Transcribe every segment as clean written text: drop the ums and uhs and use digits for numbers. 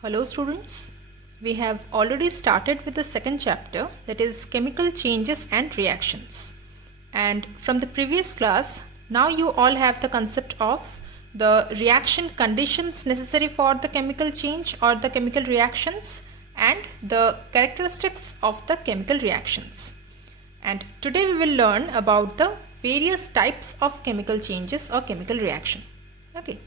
Hello students, we have already started with the second chapter, that is chemical changes and reactions. And from the previous class, now you all have the concept of the reaction conditions necessary for the chemical change or the chemical reactions and the characteristics of the chemical reactions. And today we will learn about the various types of chemical changes or chemical reaction. Okay.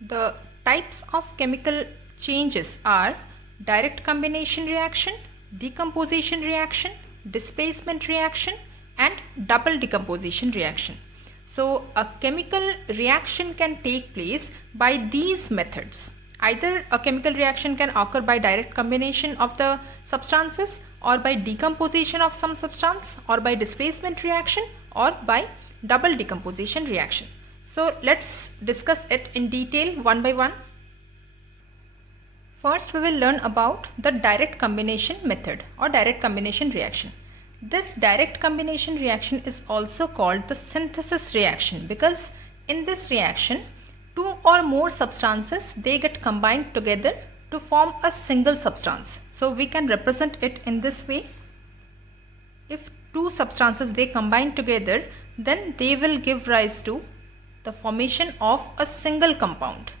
The types of chemical changes are direct combination reaction, decomposition reaction, displacement reaction and double decomposition reaction. So a chemical reaction can take place by these methods. Either a chemical reaction can occur by direct combination of the substances or by decomposition of some substance or by displacement reaction or by double decomposition reaction. So let's discuss it in detail one by one. First we will learn about the direct combination method or direct combination reaction. This direct combination reaction is also called the synthesis reaction because in this reaction two or more substances they get combined together to form a single substance. So we can represent it in this way. If two substances they combine together, then they will give rise to the formation of a single compound.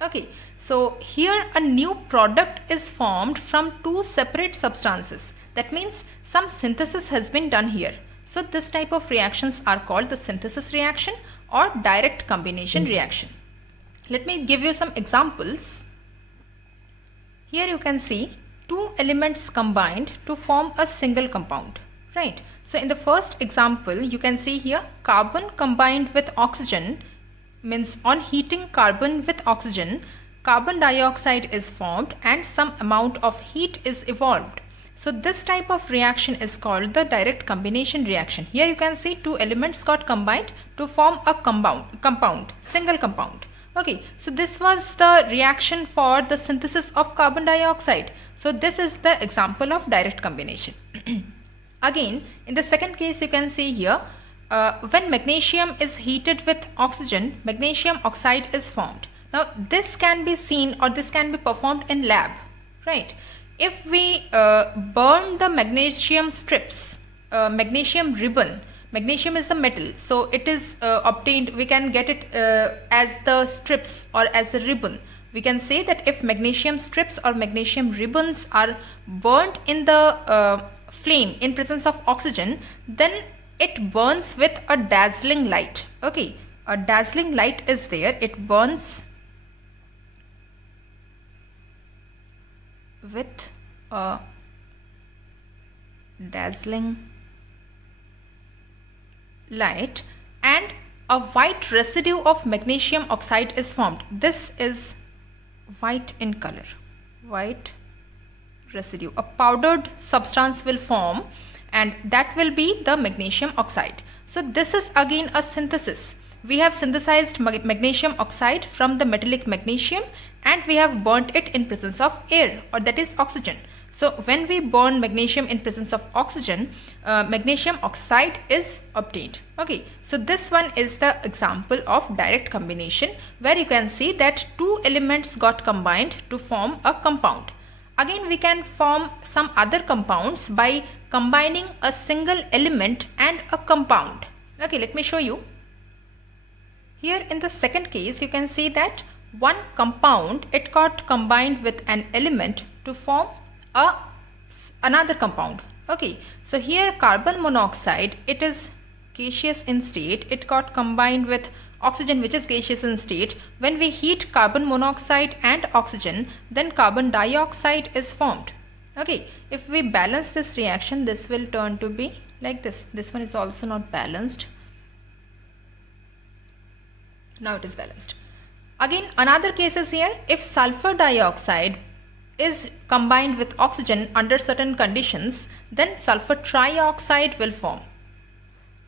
Okay, so here a new product is formed from two separate substances. That means some synthesis has been done here. So this type of reactions are called the synthesis reaction or direct combination reaction. Let me give you some examples. Here you can see two elements combined to form a single compound, right? So in the first example, you can see here carbon combined with oxygen, means on heating carbon with oxygen, carbon dioxide is formed and some amount of heat is evolved. So this type of reaction is called the direct combination reaction. Here you can see two elements got combined to form a single compound. Okay, so this was the reaction for the synthesis of carbon dioxide. So this is the example of direct combination. Again, in the second case, you can see here, when magnesium is heated with oxygen, magnesium oxide is formed. Now, this can be seen or this can be performed in lab, right? If we burn the magnesium strips, magnesium ribbon, magnesium is a metal, so it is obtained, we can get it as the strips or as the ribbon. We can say that if magnesium strips or magnesium ribbons are burnt in the flame in presence of oxygen, then it burns with a dazzling light. Okay, a dazzling light is there, it burns with a dazzling light and a white residue of magnesium oxide is formed. This is white in color, white residue. A powdered substance will form and that will be the magnesium oxide. So this is again a synthesis. We have synthesized magnesium oxide from the metallic magnesium and we have burnt it in presence of air, or that is oxygen. So when we burn magnesium in presence of oxygen, magnesium oxide is obtained. Okay, so this one is the example of direct combination where you can see that two elements got combined to form a compound. Again, we can form some other compounds by combining a single element and a compound. Okay, let me show you. Here in the second case, you can see that one compound, it got combined with an element to form another compound. Okay, so here carbon monoxide, it is gaseous in state, it got combined with oxygen which is gaseous in state. When we heat carbon monoxide and oxygen, then carbon dioxide is formed. Okay, if we balance this reaction, this will turn to be like this. This one is also not balanced. Now it is balanced. Again, another case is here, if sulfur dioxide is combined with oxygen under certain conditions, then sulfur trioxide will form.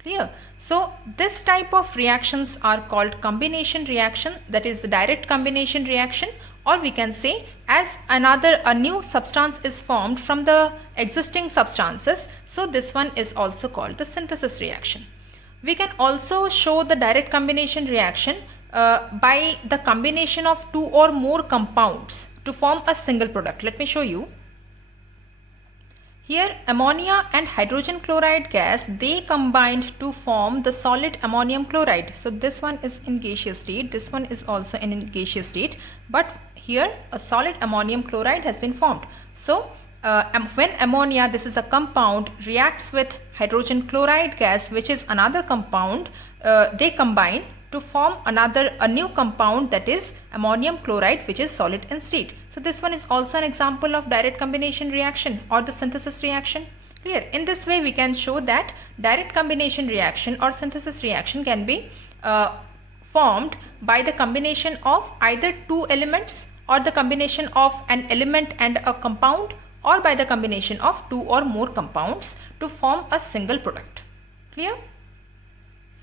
Clear? So this type of reactions are called combination reaction, that is the direct combination reaction, or we can say as a new substance is formed from the existing substances. So this one is also called the synthesis reaction. We can also show the direct combination reaction by the combination of two or more compounds to form a single product. Let me show you. Here ammonia and hydrogen chloride gas, they combined to form the solid ammonium chloride. So this one is in gaseous state, this one is also in gaseous state, but here a solid ammonium chloride has been formed. So when ammonia, this is a compound, reacts with hydrogen chloride gas, which is another compound, they combine to form a new compound, that is ammonium chloride, which is solid in state. So this one is also an example of direct combination reaction or the synthesis reaction. Clear? In this way we can show that direct combination reaction or synthesis reaction can be formed by the combination of either two elements, or the combination of an element and a compound, or by the combination of two or more compounds to form a single product. Clear?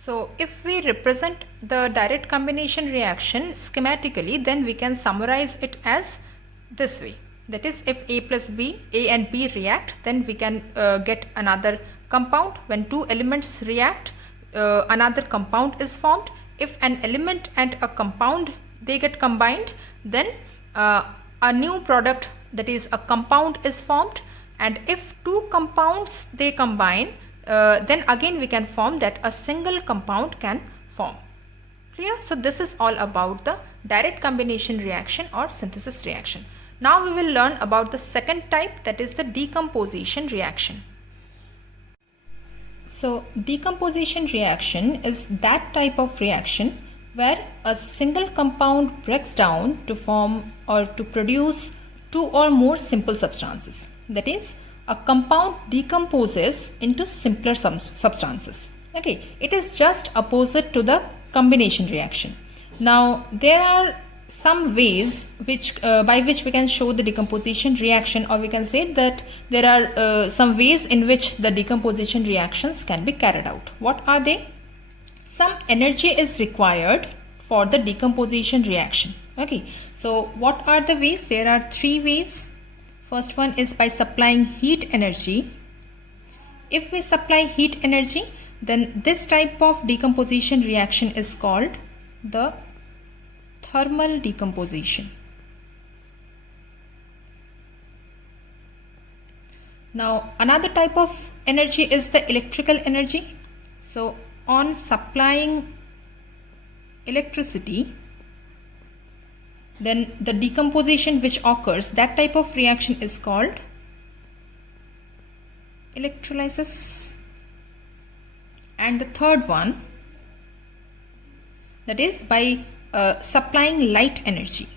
So if we represent the direct combination reaction schematically, then we can summarize it as this way. That is, if A and B react, then we can get another compound. When two elements react, another compound is formed. If an element and a compound, they get combined, then a new product, that is a compound, is formed. And if two compounds they combine, then again we can form that a single compound can form. Clear? So this is all about the direct combination reaction or synthesis reaction. Now we will learn about the second type, that is the decomposition reaction. So decomposition reaction is that type of reaction where a single compound breaks down to form or to produce two or more simple substances. That is, a compound decomposes into simpler substances. Okay, it is just opposite to the combination reaction. Now there are some ways by which we can show the decomposition reaction, or we can say that there are some ways in which the decomposition reactions can be carried out. What are they? Some energy is required for the decomposition reaction. Okay, so what are the ways? There are three ways. First one is by supplying heat energy. If we supply heat energy, then this type of decomposition reaction is called the thermal decomposition. Now another type of energy is the electrical energy. So on supplying electricity, then the decomposition which occurs, that type of reaction is called electrolysis. And the third one, that is by supplying light energy.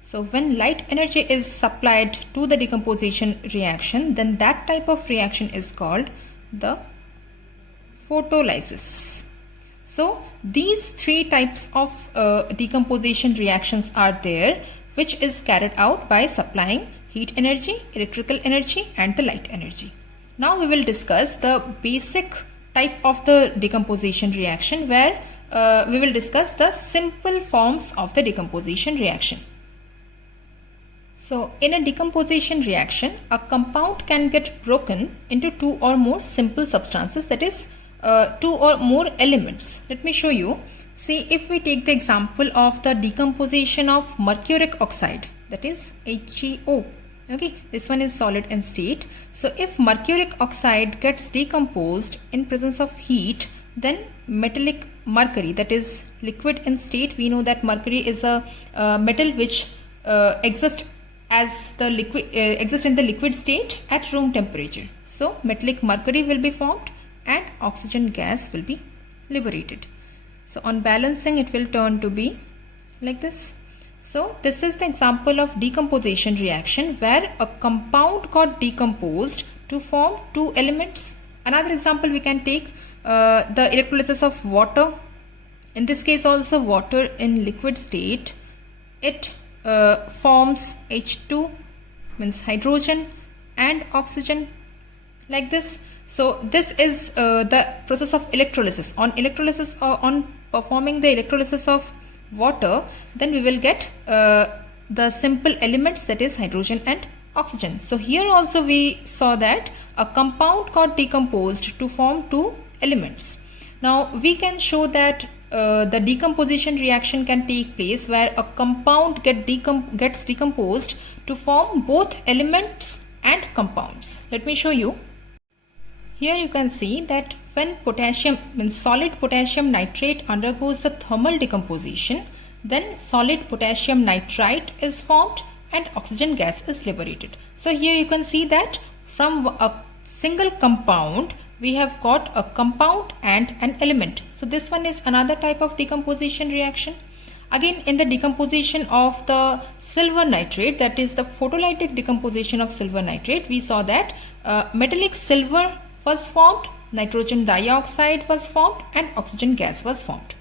So when light energy is supplied to the decomposition reaction, then that type of reaction is called the photolysis. So these three types of decomposition reactions are there, which is carried out by supplying heat energy, electrical energy and the light energy. Now we will discuss the basic type of the decomposition reaction, where we will discuss the simple forms of the decomposition reaction. So in a decomposition reaction, a compound can get broken into two or more simple substances, that is two or more elements. Let me show you. See, if we take the example of the decomposition of mercuric oxide, that is HgO. Okay, this one is solid in state. So if mercuric oxide gets decomposed in presence of heat, then metallic mercury, that is liquid in state, we know that mercury is a metal which exists as the liquid exists in the liquid state at room temperature. So metallic mercury will be formed and oxygen gas will be liberated. So on balancing, it will turn to be like this. So this is the example of decomposition reaction where a compound got decomposed to form two elements. Another example we can take the electrolysis of water. In this case also, water in liquid state, it forms H2, means hydrogen, and oxygen, like this. So this is the process of electrolysis. On electrolysis, on performing the electrolysis of water, then we will get the simple elements, that is hydrogen and oxygen. So here also we saw that a compound got decomposed to form two elements. Now we can show that the decomposition reaction can take place where a compound gets decomposed to form both elements and compounds. Let me show you. Here you can see that when solid potassium nitrate undergoes the thermal decomposition, then solid potassium nitrite is formed and oxygen gas is liberated. So here you can see that from a single compound we have got a compound and an element. So this one is another type of decomposition reaction. Again, in the decomposition of the silver nitrate, that is the photolytic decomposition of silver nitrate, we saw that metallic silver was formed, nitrogen dioxide was formed and oxygen gas was formed.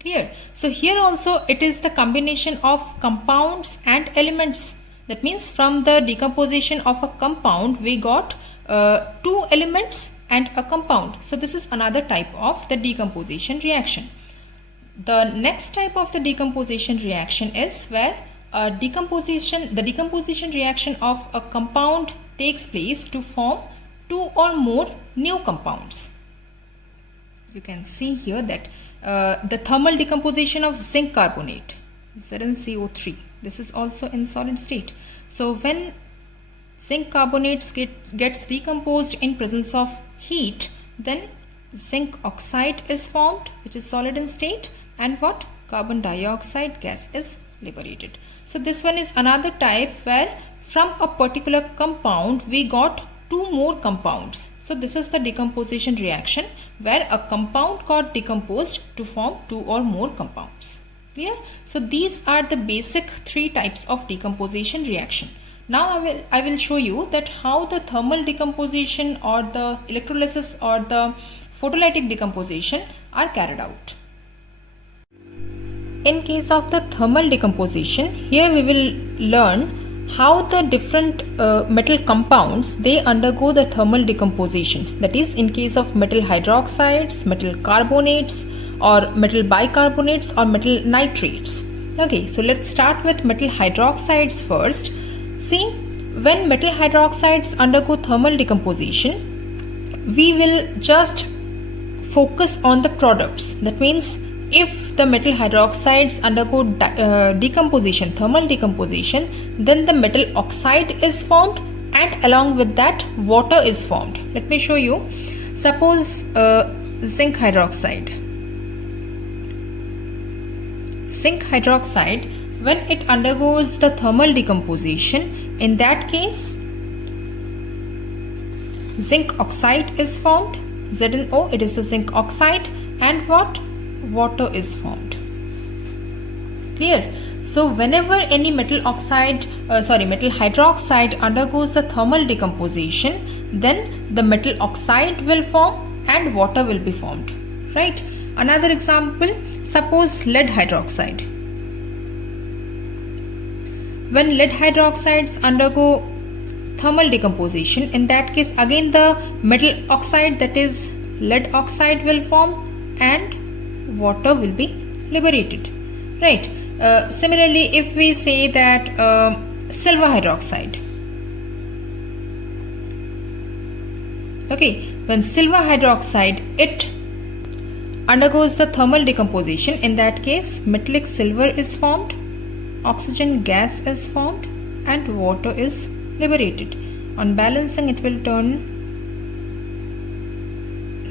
Clear? So here also it is the combination of compounds and elements. That means from the decomposition of a compound we got two elements and a compound. So this is another type of the decomposition reaction. The next type of the decomposition reaction is where the decomposition reaction of a compound takes place to form two or more new compounds. You can see here that the thermal decomposition of zinc carbonate, ZnCO3, this is also in solid state. So when zinc carbonates gets decomposed in presence of heat, then zinc oxide is formed, which is solid in state, and what? Carbon dioxide gas is liberated. So this one is another type where from a particular compound we got two more compounds. So this is the decomposition reaction where a compound got decomposed to form two or more compounds. Clear? So these are the basic three types of decomposition reaction. Now I will show you that how the thermal decomposition or the electrolysis or the photolytic decomposition are carried out. In case of the thermal decomposition, here we will learn how the different metal compounds they undergo the thermal decomposition. That is, in case of metal hydroxides, metal carbonates, or metal bicarbonates, or metal nitrates. Okay, so let's start with metal hydroxides first. See, when metal hydroxides undergo thermal decomposition, we will just focus on the products. That means if the metal hydroxides undergo decomposition, thermal decomposition, then the metal oxide is formed and along with that water is formed. Let me show you. Suppose zinc hydroxide. Zinc hydroxide, when it undergoes the thermal decomposition, in that case zinc oxide is formed, ZnO, it is the zinc oxide, and what? Water is formed. Clear? So whenever any metal hydroxide undergoes the thermal decomposition, then the metal oxide will form and water will be formed. Right? Another example, suppose lead hydroxide. When lead hydroxides undergo thermal decomposition, in that case again the metal oxide, that is lead oxide, will form and water will be liberated. Right? Similarly, if we say that silver hydroxide. Okay, when silver hydroxide it undergoes the thermal decomposition, in that case metallic silver is formed, oxygen gas is formed and water is liberated. On balancing it will turn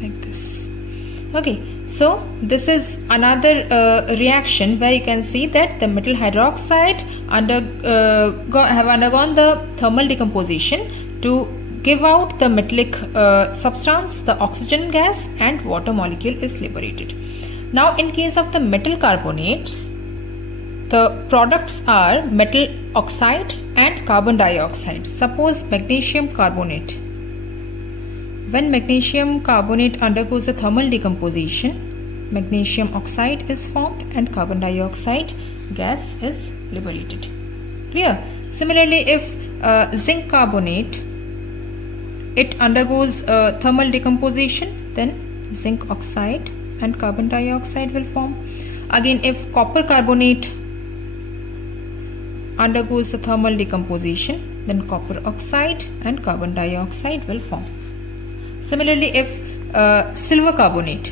like this. Okay, so this is another reaction where you can see that the metal hydroxide have undergone the thermal decomposition to give out the metallic substance, the oxygen gas, and water molecule is liberated. Now in case of the metal carbonates, the products are metal oxide and carbon dioxide. Suppose magnesium carbonate. When magnesium carbonate undergoes the thermal decomposition, magnesium oxide is formed and carbon dioxide gas is liberated. Clear? Similarly, if zinc carbonate it undergoes thermal decomposition, then zinc oxide and carbon dioxide will form. Again, if copper carbonate undergoes the thermal decomposition, then copper oxide and carbon dioxide will form. Similarly, if silver carbonate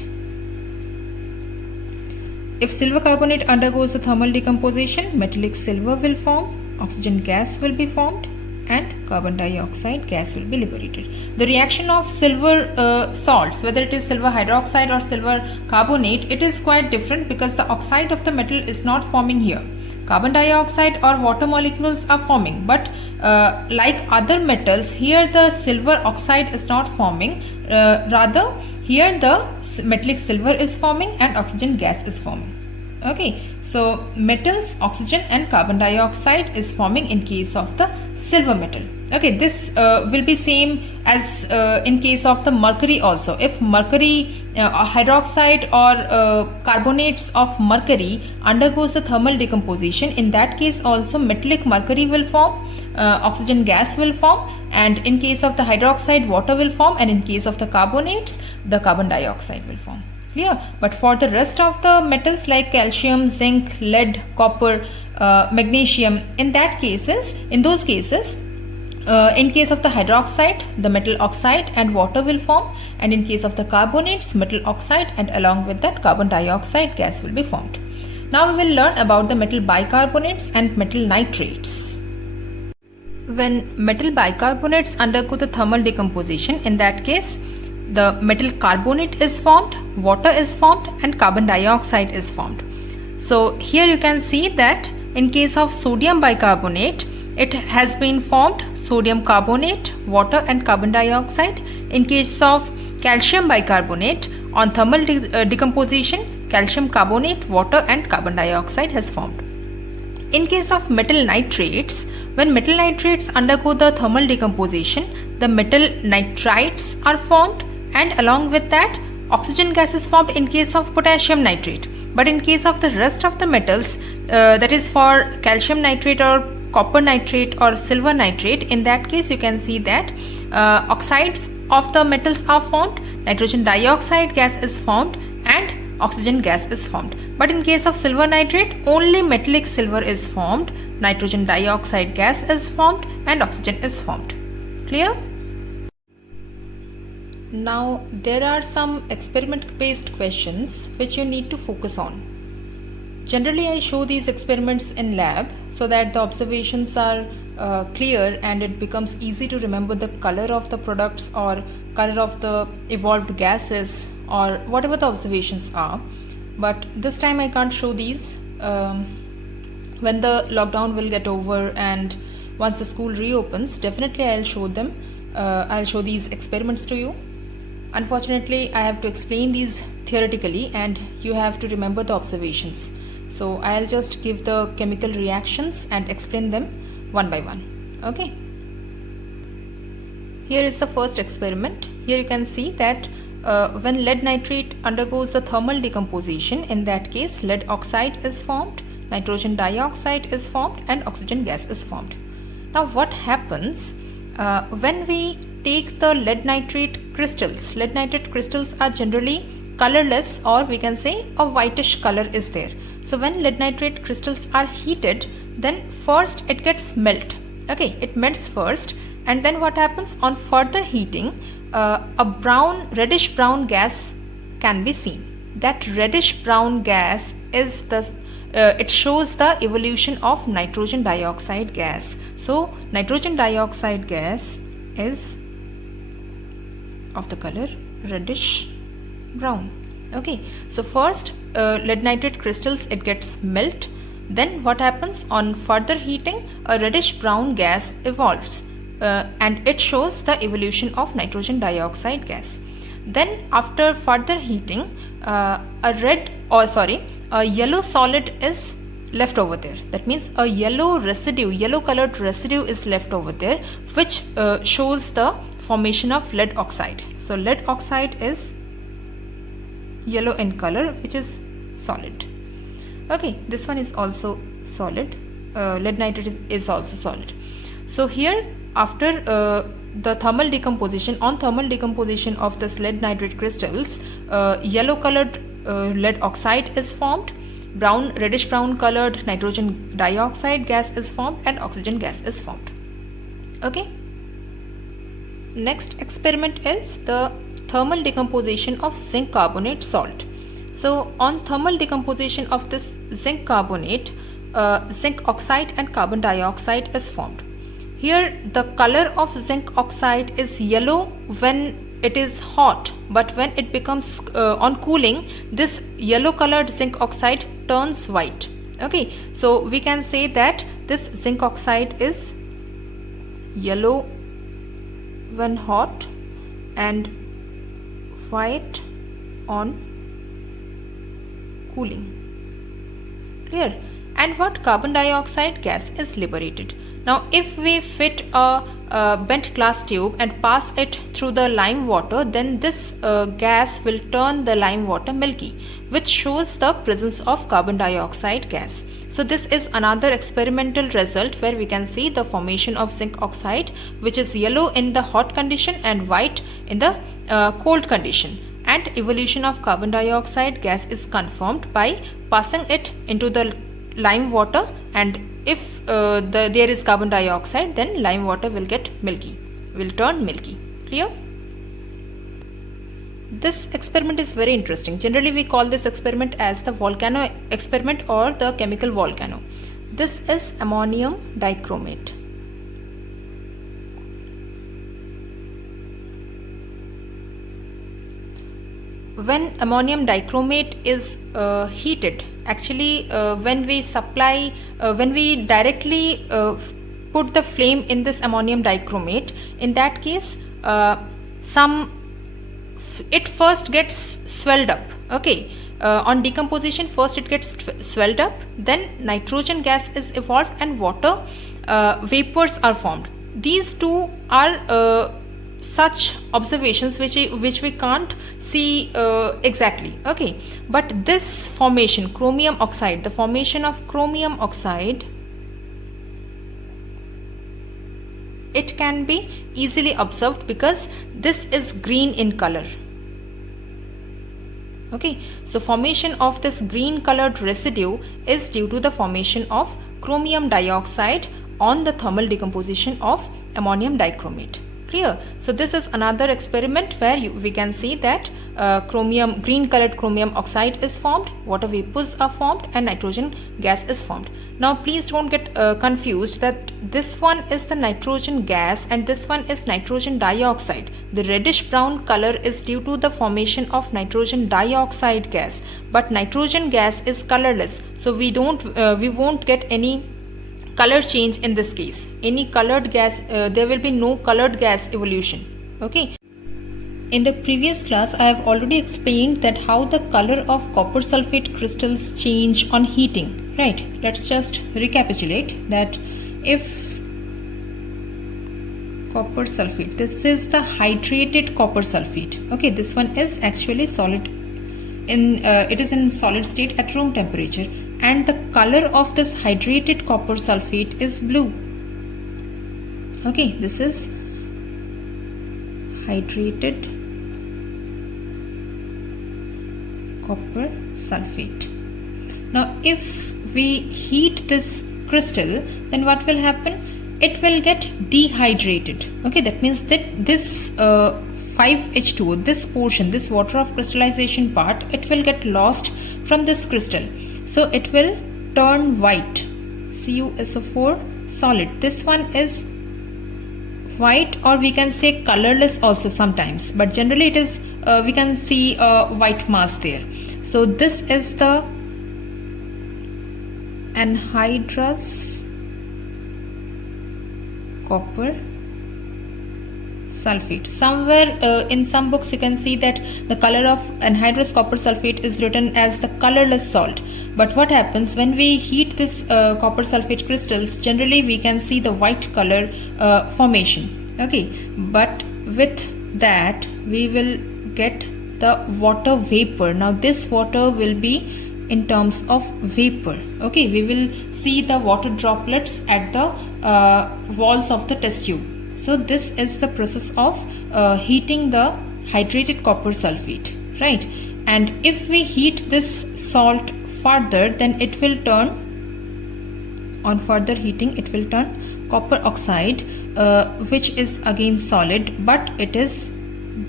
If silver carbonate undergoes the thermal decomposition, metallic silver will form, oxygen gas will be formed, and carbon dioxide gas will be liberated. The reaction of silver salts, whether it is silver hydroxide or silver carbonate, it is quite different because the oxide of the metal is not forming here. Carbon dioxide or water molecules are forming, but like other metals, here the silver oxide is not forming, rather here the metallic silver is forming and oxygen gas is forming. Okay, so metals, oxygen and carbon dioxide is forming in case of the silver metal. Okay, this will be same as in case of the mercury also. If mercury hydroxide or carbonates of mercury undergoes the thermal decomposition, in that case also metallic mercury will form, oxygen gas will form, and in case of the hydroxide water will form, and in case of the carbonates the carbon dioxide will form. Clear? But for the rest of the metals like calcium, zinc, lead, copper, magnesium, in those cases, in case of the hydroxide, the metal oxide and water will form, and in case of the carbonates, metal oxide and along with that carbon dioxide gas will be formed. Now we will learn about the metal bicarbonates and metal nitrates. When metal bicarbonates undergo the thermal decomposition, in that case the metal carbonate is formed, water is formed and carbon dioxide is formed. So here you can see that in case of sodium bicarbonate, it has been formed sodium carbonate, water and carbon dioxide. In case of calcium bicarbonate, on thermal decomposition, calcium carbonate, water and carbon dioxide has formed. In case of metal nitrates, when metal nitrates undergo the thermal decomposition, the metal nitrites are formed, and along with that oxygen gas is formed in case of potassium nitrate. But in case of the rest of the metals, that is for calcium nitrate or copper nitrate or silver nitrate, in that case you can see that oxides of the metals are formed, nitrogen dioxide gas is formed and oxygen gas is formed. But in case of silver nitrate, only metallic silver is formed, nitrogen dioxide gas is formed and oxygen is formed. Clear? Now there are some experiment based questions which you need to focus on. Generally I show these experiments in lab so that the observations are clear and it becomes easy to remember the color of the products or color of the evolved gases or whatever the observations are. But this time I can't show these. When the lockdown will get over and once the school reopens, definitely I'll show them. I'll show these experiments to you. Unfortunately, I have to explain these theoretically and you have to remember the observations. So I'll just give the chemical reactions and explain them one by one. Okay. Here is the first experiment. Here you can see that when lead nitrate undergoes the thermal decomposition, in that case lead oxide is formed, nitrogen dioxide is formed and oxygen gas is formed. Now what happens when we take the lead nitrate crystals? Lead nitrate crystals are generally colorless, or we can say a whitish color is there. So when lead nitrate crystals are heated, then first it gets melt. Okay, it melts first, and then what happens on further heating, a reddish brown gas can be seen. That reddish brown gas is it shows the evolution of nitrogen dioxide gas. So nitrogen dioxide gas is of the color reddish brown. Okay, so first lead nitrate crystals, it gets melt. Then what happens on further heating, a reddish brown gas evolves and it shows the evolution of nitrogen dioxide gas. Then after further heating, a yellow solid is left over there. That means a yellow colored residue is left over there, which shows the formation of lead oxide. So lead oxide is yellow in color, which is solid. Okay, this one is also solid. Lead nitrate is also solid. So here after the thermal decomposition, on thermal decomposition of this lead nitrate crystals, yellow colored lead oxide is formed, reddish brown colored nitrogen dioxide gas is formed and oxygen gas is formed. Okay. Next experiment is the thermal decomposition of zinc carbonate salt. So on thermal decomposition of this zinc carbonate, zinc oxide and carbon dioxide is formed. Here the color of zinc oxide is yellow when it is hot, but when it becomes on cooling, this yellow colored zinc oxide turns white. Okay, so we can say that this zinc oxide is yellow when hot and white on cooling. Clear? And what carbon dioxide gas is liberated. Now if we fit a bent glass tube and pass it through the lime water, then this gas will turn the lime water milky, which shows the presence of carbon dioxide gas. So this is another experimental result where we can see the formation of zinc oxide, which is yellow in the hot condition and white in the cold condition. And evolution of carbon dioxide gas is confirmed by passing it into the lime water, and if there is carbon dioxide, then lime water will get milky, will turn milky. Clear? This experiment is very interesting. Generally we call this experiment as the volcano experiment or the chemical volcano. This is ammonium dichromate. When ammonium dichromate is heated, actually when we directly put the flame in this ammonium dichromate, in that case it first gets swelled up. Okay, on decomposition first it gets swelled up, then nitrogen gas is evolved and water vapors are formed. These two are such observations which we can't see exactly. Okay, but this formation, chromium oxide, the formation of chromium oxide, it can be easily observed because this is green in color. Okay, so formation of this green colored residue is due to the formation of chromium dioxide on the thermal decomposition of ammonium dichromate. Clear? So this is another experiment where we can see that green colored chromium oxide is formed, water vapors are formed, and nitrogen gas is formed. Now please don't get confused that this one is the nitrogen gas and this one is nitrogen dioxide. The reddish brown color is due to the formation of nitrogen dioxide gas, but nitrogen gas is colorless, so we won't get any color change in this case. Any colored gas, there will be no colored gas evolution. Okay. In the previous class, I have already explained that how the color of copper sulfate crystals change on heating. Right. Let's just recapitulate that. If copper sulfate, this is the hydrated copper sulfate. Okay, this one is actually solid. It is in solid state at room temperature, and the color of this hydrated copper sulfate is blue. Okay, this is hydrated copper sulfate. Now if we heat this crystal, then what will happen? It will get dehydrated. Okay, that means that this 5H2O, this portion, this water of crystallization part, it will get lost from this crystal. So it will turn white, CuSO4 solid. This one is white, or we can say colorless also sometimes, but generally it is we can see a white mass there. So this is the anhydrous copper sulfate. Somewhere in some books you can see that the color of anhydrous copper sulfate is written as the colorless salt. But what happens when we heat this copper sulfate crystals? Generally we can see the white color formation. Okay, but with that we will get the water vapor. Now this water will be in terms of vapor. Okay, we will see the water droplets at the walls of the test tube. So this is the process of heating the hydrated copper sulfate, right? And if we heat this salt further, then it will turn, on further heating, it will turn copper oxide, which is again solid, but it is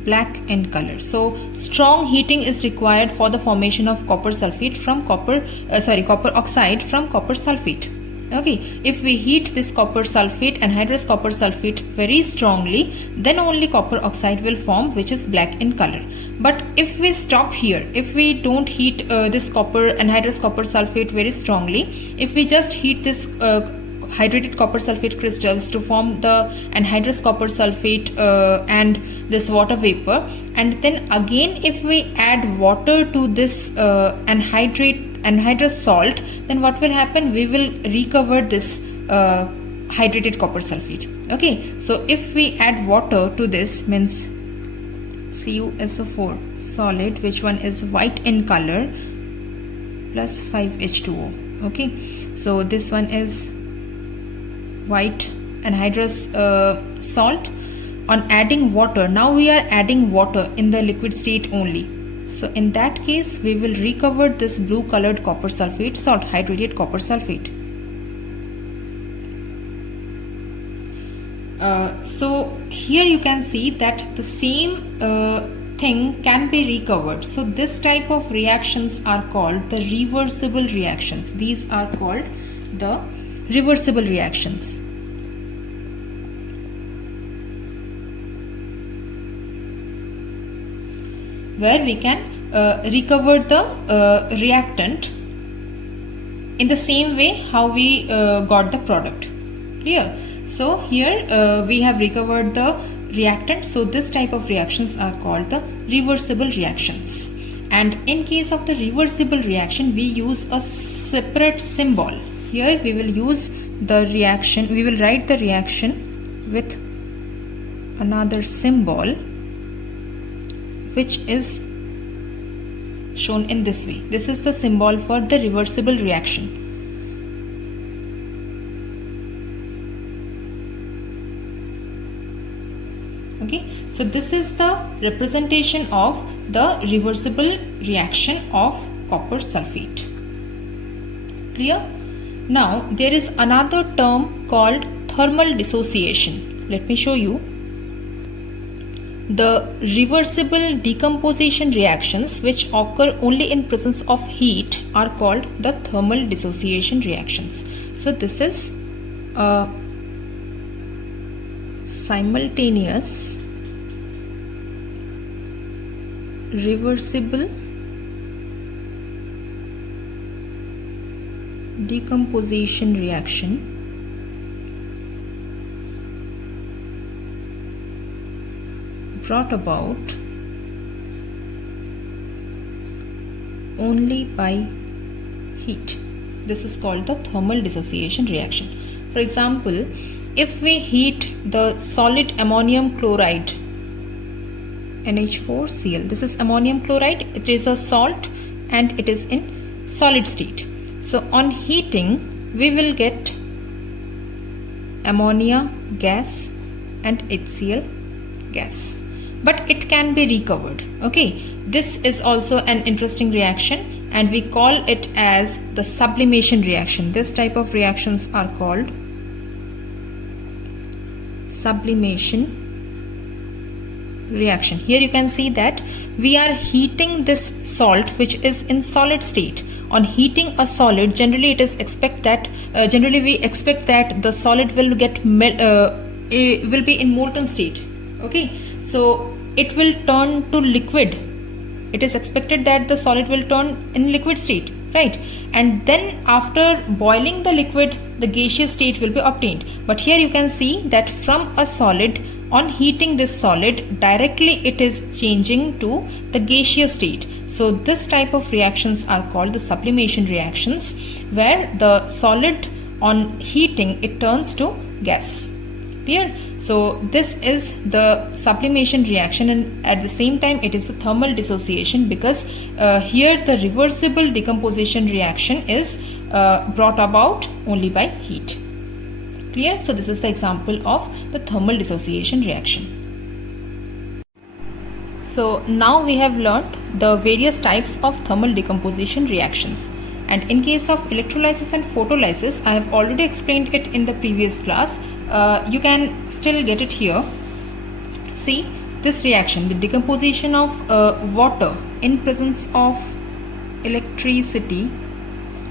black in color. So strong heating is required for the formation of copper sulfate from copper oxide from copper sulfate. Okay, if we heat this copper sulfate, anhydrous copper sulfate, very strongly, then only copper oxide will form, which is black in color. But if we stop here, if we don't heat this anhydrous copper sulfate very strongly, if we just heat this hydrated copper sulfate crystals to form the anhydrous copper sulfate and this water vapor, and then again if we add water to this anhydrous salt, then what will happen? We will recover this hydrated copper sulfate. Okay, so if we add water to this, means CuSO4 solid, which one is white in color, plus 5H2O. Okay, so this one is white anhydrous salt. On adding water, now we are adding water in the liquid state only. So in that case, we will recover this blue colored copper sulfate salt, hydrated copper sulfate. So here you can see that the same thing can be recovered. So this type of reactions are called the reversible reactions. These are called the reversible reactions. Where we can recover the reactant in the same way how we got the product. Clear? So here we have recovered the reactant. So this type of reactions are called the reversible reactions. And in case of the reversible reaction, we use a separate symbol. Here we will use the reaction, we will write the reaction with another symbol, which is shown in this way. This is the symbol for the reversible reaction. Okay, so this is the representation of the reversible reaction of copper sulfate. Clear? Now there is another term called thermal dissociation. Let me show you. The reversible decomposition reactions which occur only in presence of heat are called the thermal dissociation reactions. So this is a simultaneous reversible decomposition reaction brought about only by heat. This is called the thermal dissociation reaction. For example, if we heat the solid ammonium chloride, NH4Cl, this is ammonium chloride, it is a salt and it is in solid state. So on heating, we will get ammonia gas and HCl gas, but it can be recovered. Okay, this is also an interesting reaction and we call it as the sublimation reaction. This type of reactions are called sublimation reaction. Here you can see that we are heating this salt which is in solid state. On heating a solid, generally it is generally we expect that the solid will get will be in molten state. Okay, so it will turn to liquid. It is expected that the solid will turn in liquid state, right? And then after boiling the liquid, the gaseous state will be obtained. But here you can see that from a solid, on heating this solid, directly it is changing to the gaseous state. So this type of reactions are called the sublimation reactions, where the solid on heating it turns to gas. Clear? So this is the sublimation reaction, and at the same time it is a thermal dissociation, because here the reversible decomposition reaction is brought about only by heat. Clear? So this is the example of the thermal dissociation reaction. So now we have learnt the various types of thermal decomposition reactions, and in case of electrolysis and photolysis, I have already explained it in the previous class. You can still get it here. See, this reaction, the decomposition of water in presence of electricity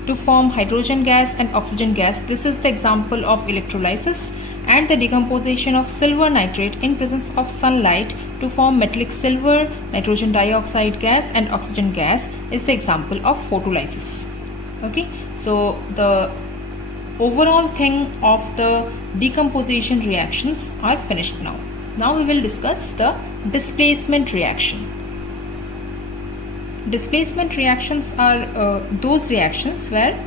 to form hydrogen gas and oxygen gas, this is the example of electrolysis. And the decomposition of silver nitrate in presence of sunlight to form metallic silver, nitrogen dioxide gas and oxygen gas is the example of photolysis. Okay, so the overall thing of the decomposition reactions are finished now. Now we will discuss the displacement reaction. Displacement reactions are those reactions where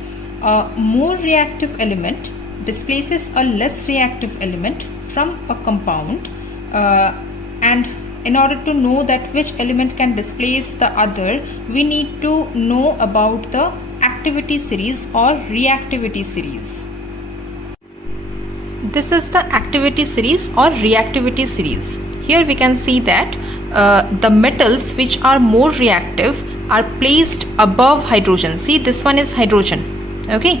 a more reactive element displaces a less reactive element from a compound, and in order to know that which element can displace the other, we need to know about the activity series or reactivity series. This is the activity series or reactivity series. Here we can see that the metals which are more reactive are placed above hydrogen. See, this one is hydrogen. Okay,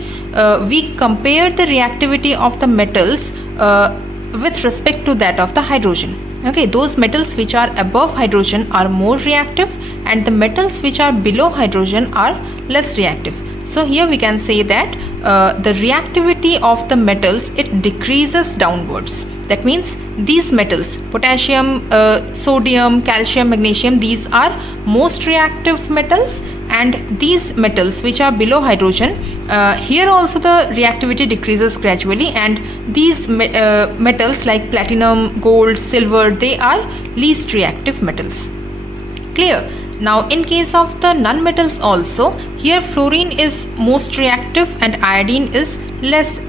we compare the reactivity of the metals with respect to that of the hydrogen. Okay, those metals which are above hydrogen are more reactive and the metals which are below hydrogen are less reactive. So here we can say that the reactivity of the metals, it decreases downwards. That means these metals, potassium, sodium, calcium, magnesium, these are most reactive metals, and these metals which are below hydrogen, here also the reactivity decreases gradually, and these metals like platinum, gold, silver, they are least reactive metals. Clear? Now in case of the non-metals also, here fluorine is most reactive and iodine is less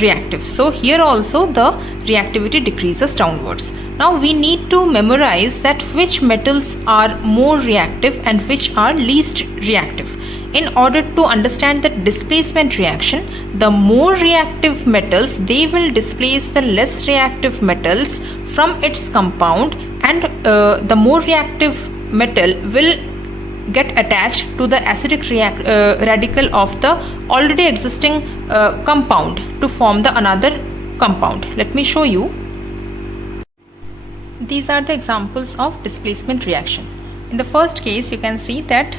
reactive. So here also the reactivity decreases downwards. Now we need to memorize that which metals are more reactive and which are least reactive. In order to understand the displacement reaction, the more reactive metals, they will displace the less reactive metals from its compound, and the more reactive metal will get attached to the acidic radical of the already existing compound to form the another compound. Let me show you. These are the examples of displacement reaction. In the first case, you can see that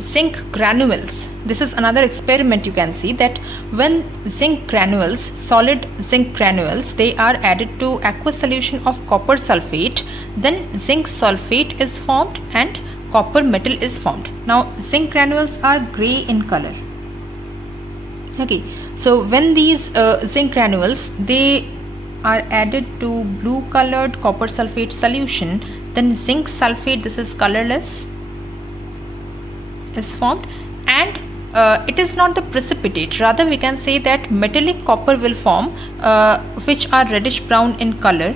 zinc granules. This is another experiment. You can see that when zinc granules, solid zinc granules, they are added to aqueous solution of copper sulfate, then zinc sulfate is formed and copper metal is formed. Now zinc granules are grey in color. Okay, so when these zinc granules, they are added to blue colored copper sulfate solution, then zinc sulfate, this is colorless, is formed, and it is not the precipitate, rather we can say that metallic copper will form, which are reddish brown in color.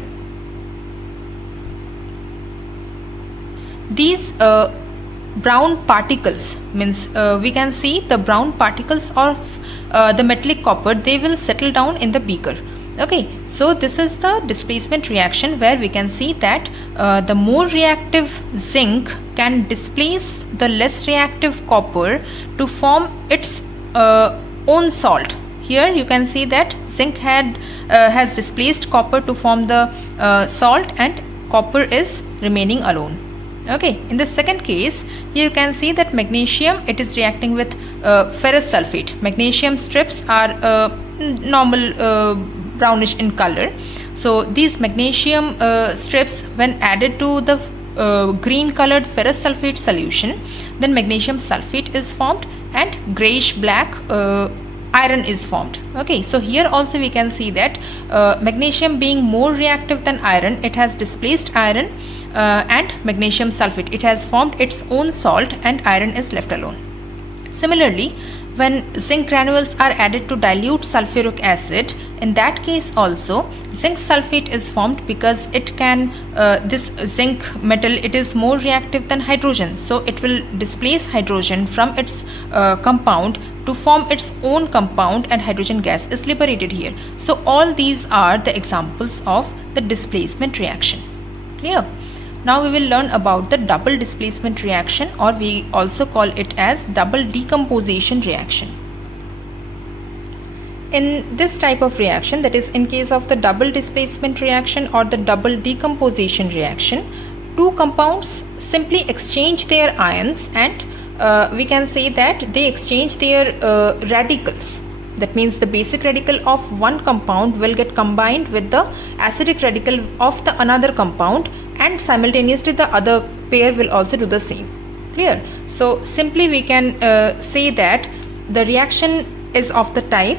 These brown particles, means we can see the brown particles of the metallic copper, they will settle down in the beaker. Okay, so this is the displacement reaction where we can see that the more reactive zinc can displace the less reactive copper to form its own salt. Here you can see that zinc has displaced copper to form the salt, and copper is remaining alone. Okay, in the second case, here you can see that magnesium, it is reacting with ferrous sulfate. Magnesium strips are normal brownish in color. So these magnesium strips, when added to the green colored ferrous sulfate solution, then magnesium sulfate is formed and grayish black iron is formed. Okay, so here also we can see that magnesium being more reactive than iron, it has displaced iron, and magnesium sulfate, it has formed its own salt and iron is left alone. Similarly, when zinc granules are added to dilute sulfuric acid, in that case also zinc sulfate is formed because it can, this zinc metal, it is more reactive than hydrogen, so it will displace hydrogen from its compound to form its own compound, and hydrogen gas is liberated here. So all these are the examples of the displacement reaction. Clear? Now we will learn about the double displacement reaction, or we also call it as double decomposition reaction. In this type of reaction, that is in case of the double displacement reaction or the double decomposition reaction, two compounds simply exchange their ions, and we can say that they exchange their radicals. That means the basic radical of one compound will get combined with the acidic radical of the another compound, and simultaneously the other pair will also do the same. Clear? So simply we can say that the reaction is of the type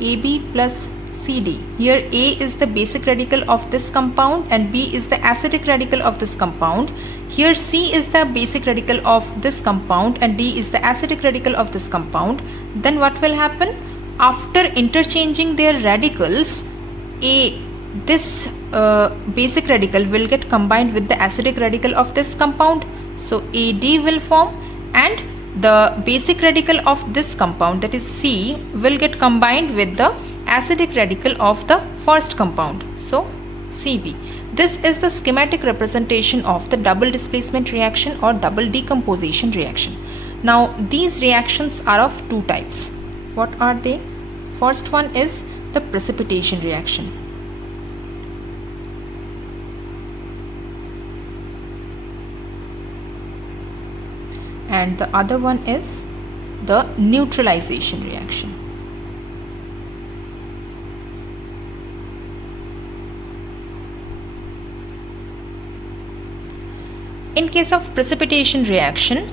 AB plus CD. Here A is the basic radical of this compound and B is the acidic radical of this compound. Here C is the basic radical of this compound and D is the acidic radical of this compound. Then what will happen? After interchanging their radicals, this basic radical will get combined with the acidic radical of this compound. So AD will form, and the basic radical of this compound, that is C, will get combined with the acidic radical of the first compound. So CB. This is the schematic representation of the double displacement reaction or double decomposition reaction. Now these reactions are of two types. What are they? First one is the precipitation reaction. And the other one is the neutralization reaction. In case of precipitation reaction,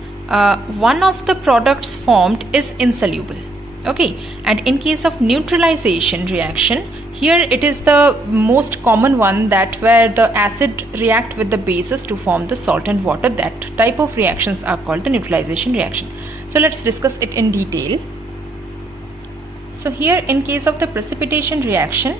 one of the products formed is insoluble. Okay, and in case of neutralization reaction, here it is the most common one, that where the acid react with the bases to form the salt and water. That type of reactions are called the neutralization reaction. So let's discuss it in detail. So here in case of the precipitation reaction,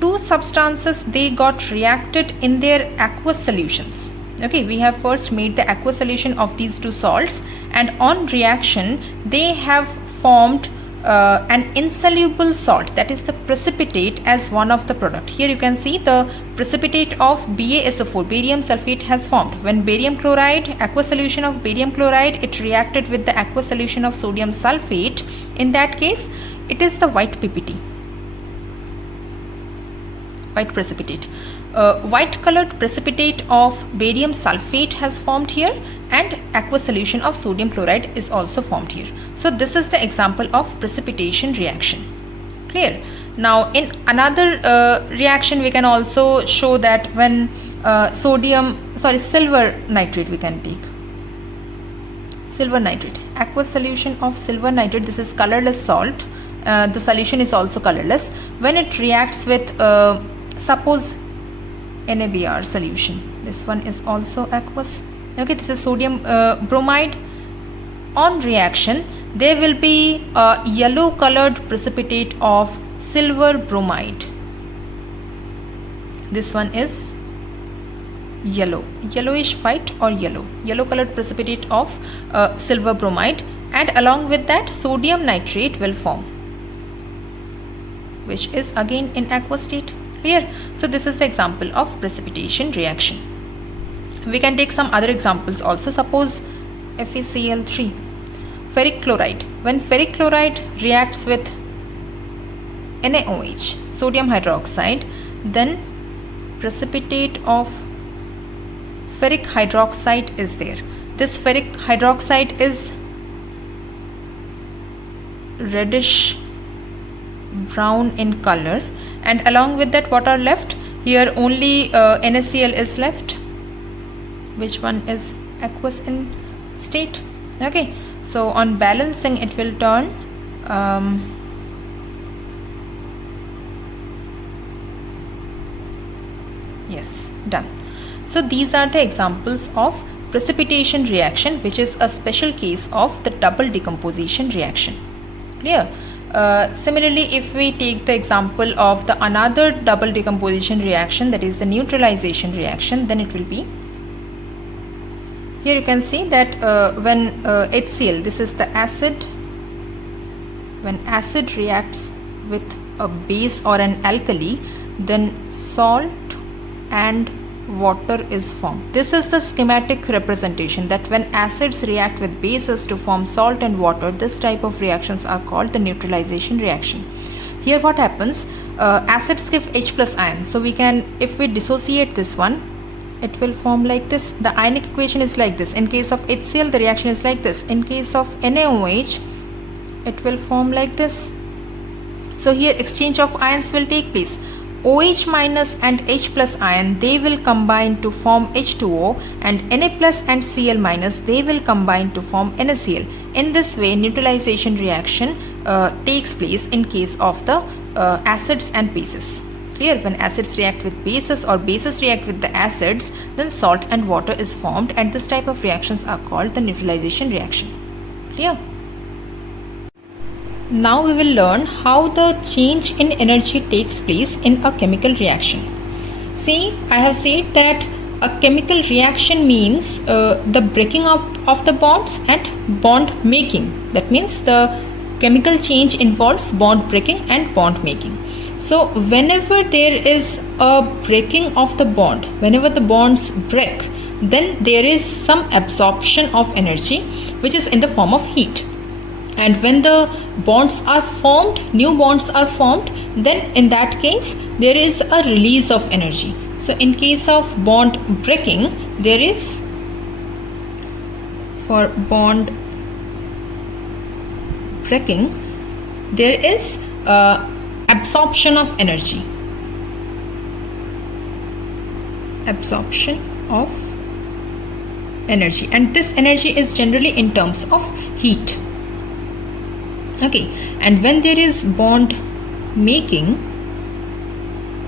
two substances, they got reacted in their aqueous solutions. Okay, we have first made the aqueous solution of these two salts, and on reaction they have formed an insoluble salt, that is the precipitate, as one of the product. Here you can see the precipitate of BaSO4, barium sulfate, has formed. When barium chloride, aqueous solution of barium chloride, it reacted with the aqueous solution of sodium sulfate. In that case, it is the white PPT, white precipitate. White colored precipitate of barium sulfate has formed here, and aqueous solution of sodium chloride is also formed here. So this is the example of precipitation reaction. Clear? Now in another reaction we can also show that when silver nitrate, we can take silver nitrate, aqueous solution of silver nitrate. This is colorless salt. The solution is also colorless. When it reacts with suppose NaBr solution, this one is also aqueous. Okay, this is sodium bromide. On reaction, there will be a yellow colored precipitate of silver bromide. This one is yellow, yellowish white or yellow colored precipitate of silver bromide, and along with that sodium nitrate will form, which is again in aqueous state. Clear? So this is the example of precipitation reaction. We can take some other examples also. Suppose FeCl3, ferric chloride. When ferric chloride reacts with NaOH, sodium hydroxide, then precipitate of ferric hydroxide is there. This ferric hydroxide is reddish brown in color, and along with that what are left? Here only NaCl is left, which one is aqueous in state. Okay, so on balancing it will turn yes, done. So these are the examples of precipitation reaction, which is a special case of the double decomposition reaction. Clear? Similarly, if we take the example of the another double decomposition reaction, that is the neutralization reaction, then it will be, here you can see that when HCl, this is the acid, when acid reacts with a base or an alkali, then salt and water is formed. This is the schematic representation, that when acids react with bases to form salt and water, this type of reactions are called the neutralization reaction. Here what happens, acids give H plus ion. So we can, if we dissociate this one, it will form like this. The ionic equation is like this. In case of HCl, the reaction is like this. In case of NaOH, it will form like this. So here exchange of ions will take place. OH minus and H plus ion, they will combine to form H2O, and Na plus and Cl minus, they will combine to form NaCl. In this way, neutralization reaction takes place in case of the acids and bases. Clear? When acids react with bases or bases react with the acids, then salt and water is formed, and this type of reactions are called the neutralization reaction. Clear? Now we will learn how the change in energy takes place in a chemical reaction. See, I have said that a chemical reaction means the breaking up of the bonds and bond making. That means the chemical change involves bond breaking and bond making. So whenever there is a breaking of the bond, whenever the bonds break, then there is some absorption of energy which is in the form of heat. And when the bonds are formed, new bonds are formed, then in that case there is a release of energy. So in case of bond breaking, there is, for bond breaking, there is absorption of energy. Absorption of energy, and this energy is generally in terms of heat. Okay, and when there is bond making,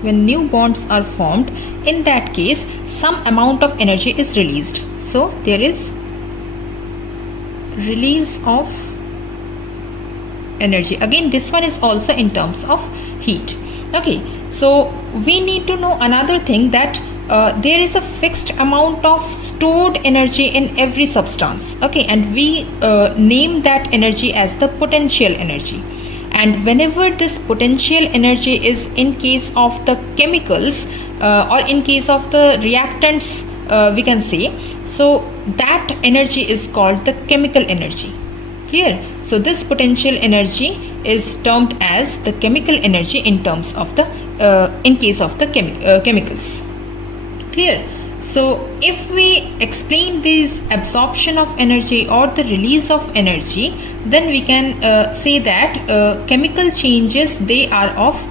when new bonds are formed, in that case some amount of energy is released. So there is release of energy. Again, this one is also in terms of heat. Okay, so we need to know another thing, that there is a fixed amount of stored energy in every substance. Okay, and we name that energy as the potential energy. And whenever this potential energy is in case of the chemicals or in case of the reactants, we can say, so that energy is called the chemical energy. Clear? So this potential energy is termed as the chemical energy in terms of the in case of the chemicals. Clear? So if we explain this absorption of energy or the release of energy, then we can say that chemical changes, they are of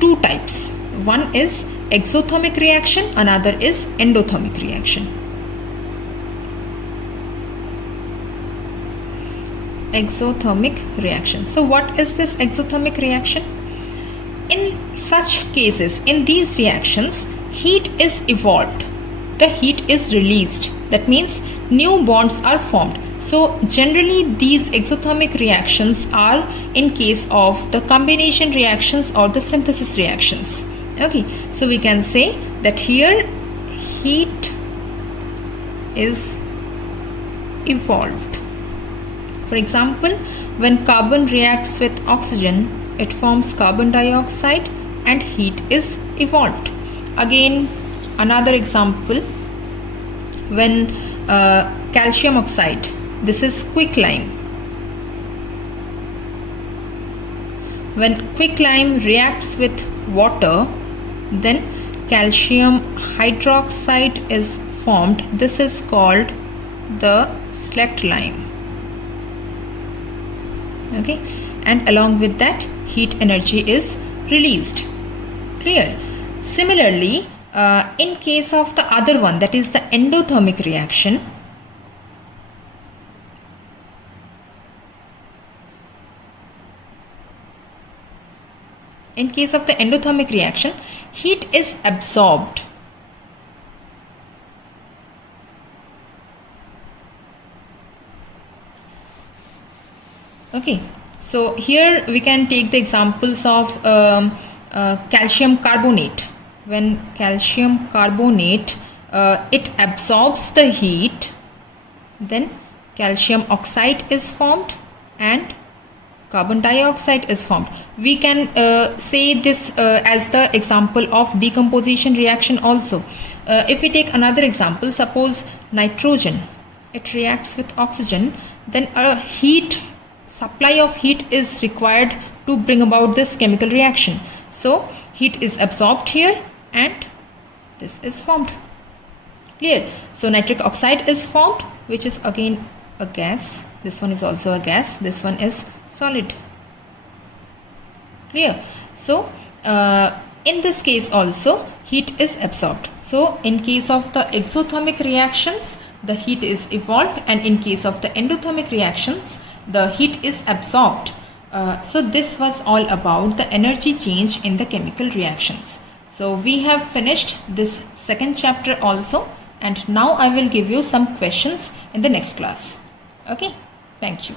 two types. One is exothermic reaction, another is endothermic reaction. Exothermic reaction. So what is this exothermic reaction? In such cases, in these reactions, heat is evolved, the heat is released. That means new bonds are formed. So generally these exothermic reactions are in case of the combination reactions or the synthesis reactions. Okay, so we can say that here heat is evolved. For example, when carbon reacts with oxygen, it forms carbon dioxide and heat is evolved. Again, another example, when calcium oxide, this is quicklime. When quicklime reacts with water, then calcium hydroxide is formed. This is called the slaked lime. Okay, and along with that, heat energy is released. Clear? Similarly, in case of the other one, that is the endothermic reaction, in case of the endothermic reaction, heat is absorbed. Okay, so here we can take the examples of calcium carbonate. When calcium carbonate it absorbs the heat, then calcium oxide is formed and carbon dioxide is formed. We can say this as the example of decomposition reaction also. If we take another example, suppose nitrogen, it reacts with oxygen, then a supply of heat is required to bring about this chemical reaction. So heat is absorbed here and this is formed. Clear? So nitric oxide is formed, which is again a gas. This one is also a gas. This one is solid. Clear? So in this case also heat is absorbed. So in case of the exothermic reactions, the heat is evolved, and in case of the endothermic reactions, the heat is absorbed. So this was all about the energy change in the chemical reactions. So we have finished this second chapter also, and now I will give you some questions in the next class. Okay, thank you.